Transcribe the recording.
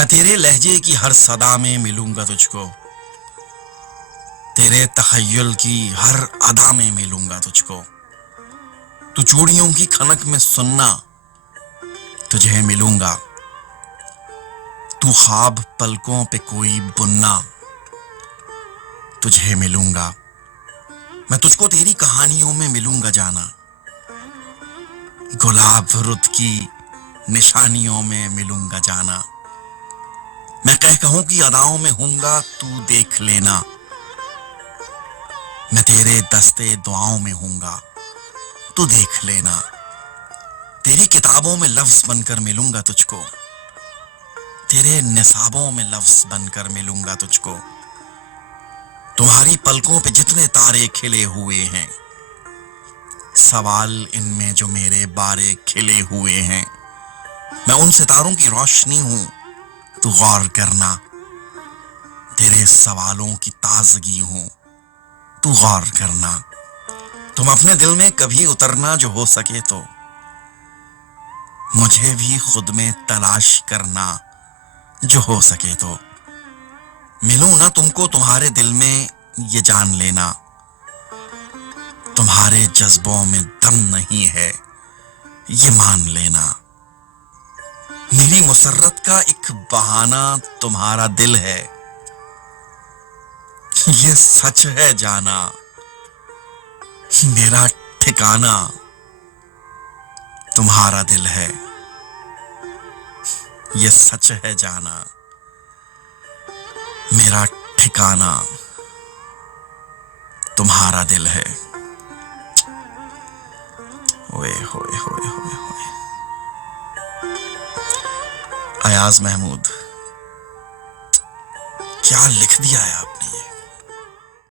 मैं तेरे लहजे की हर सदा में मिलूंगा तुझको, तेरे तखय्युल की हर अदा में मिलूंगा तुझको। तू चूड़ियों की खनक में सुनना, तुझे मिलूंगा। तू ख्वाब पलकों पे कोई बुनना, तुझे मिलूंगा। मैं तुझको तेरी कहानियों में मिलूंगा जाना, गुलाब रुत की निशानियों में मिलूंगा जाना। मैं कहूं की अदाओं में हूंगा, तू देख लेना। मैं तेरे दस्ते दुआओं में हूंगा, तू देख लेना। तेरी किताबों में लफ्ज बनकर मिलूंगा तुझको, तेरे निसाबों में लफ्ज बनकर मिलूंगा तुझको। तुम्हारी पलकों पे जितने तारे खिले हुए हैं, सवाल इनमें जो मेरे बारे खिले हुए हैं। मैं उन सितारों की रोशनी हूं, तू गौर करना। तेरे सवालों की ताजगी हूं, तू गौर करना। तुम अपने दिल में कभी उतरना, जो हो सके तो मुझे भी खुद में तलाश करना, जो हो सके तो। मिलूं ना तुमको तुम्हारे दिल में, ये जान लेना। तुम्हारे जज्बों में दम नहीं है, ये मान लेना। मेरी मुसर्रत का एक बहाना तुम्हारा दिल है, ये सच है जाना। मेरा ठिकाना तुम्हारा दिल है, ये सच है जाना। मेरा ठिकाना तुम्हारा दिल है। ओए होए होए होए होए। अयाज महमूद, क्या लिख दिया है आप।